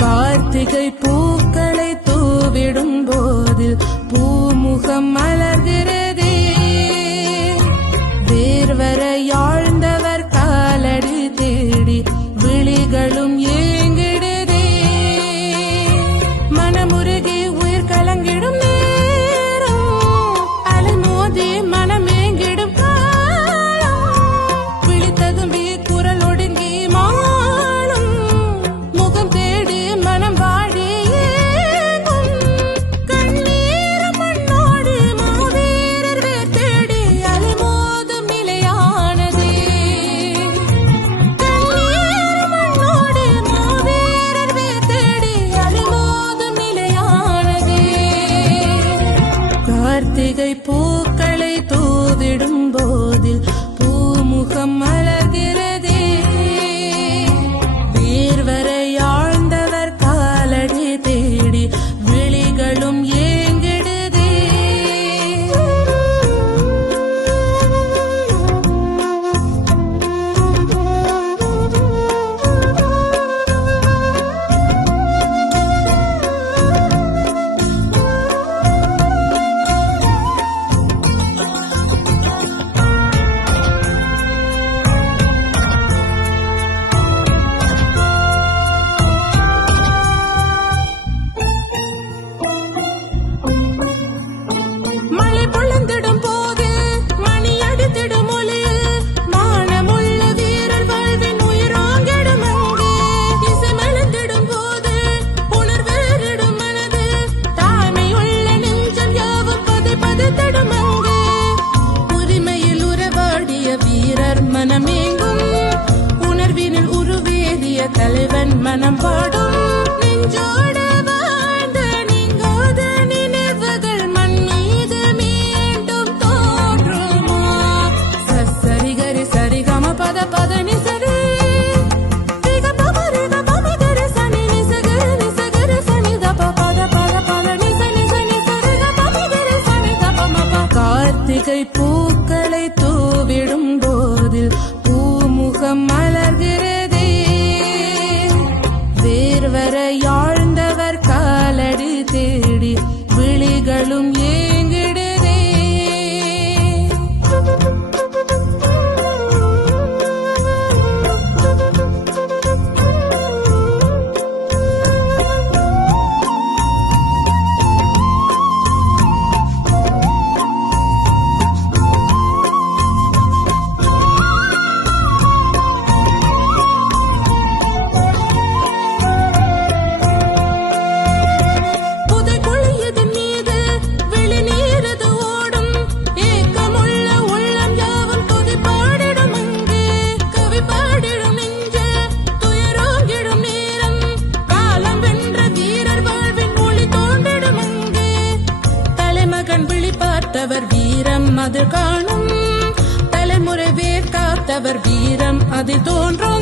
கார்த்திகை பூக்களை தூவிடும் போது பூமுகம் மலர்கிறதே. வேர்வரையாழ்ந்தவர் காலடி தேடி விழிகளும் ஏங்கிடுதே. மனமுருகி உயிர் கலங்கிடும் நேரம், அலைமோதி மனமேங்கிடும் காலம். விழித்ததும்பி குரல் ஒடுங்கி மாளும், முகம் தேடி மனம் வாடி ஏங்கும். கண்ணீரும் மண்ணோடு மாவீரர் வேர் தேடி அலைமோதும் நிலையானதே. கண்ணீரும் மண்ணோடு மாவீரர் வேர் தேடி அலைமோதும் நிலையானதே. கார்த்திகை பூக்களை தூவிடும் போதில் பூமுகம் மலர்கிறதே. வேர்வரையாழ்ந்தவர் காலடி தேடி விழிகளும் ஏங்கிடுதே. மழை பொழிந்திடும் போது மணி அடித்திடும் ஒலியில் மானமுள்ள வீரர் வாழ்வின் உயிரோங்கிடும் அங்கே. இசை மெலிந்திடும் போது உணர்வேறிடும் மனது, தாய்மையுள்ள நெஞ்சம் யாவும் பதைத்திடும் அங்கே. உரிமையில் உறவாடிய வீரர் மனமேங்கும், உணர்வினில் உருவேறிய தலைவன் மனம் பாடும். நெஞ்சோடு வாழ்ந்த நீங்காத நினைவுகள் மண் மீது மீண்டும் தோன்றுமா? சரி சரி கம பத பத நிசரி ரிக பம கரி சனி நிசகரி சனி தப பத பத பத நிச நிச நிச ரிக பம கரி சனி தப மப. கார்த்திகை பூக்களை தூவிடும் போதில் பூமுகம் மலர்கிறதே. வேர்வரையாழ்ந்தவர் காலடி தேடி விழிகளும் ஏங்கிடுதே. புதைக்குழி இதன் மீது விழிநீரது ஓடும், ஏக்கமுள்ள உள்ளம் யாவும் துதி பாடிடும் அங்கே. கவி பாடிடும் நெஞ்ச துயரோங்கிடும் நேரம், காலம் வென்ற வீரர் வாழ்வின் ஒளி தோன்றிடும் அங்கே. தலைமகன் விழி பார்த்தவர் வீரம் அது காணும், தலைமுறை வேர் காத்தவர் வீரம் அது தோன்றும்.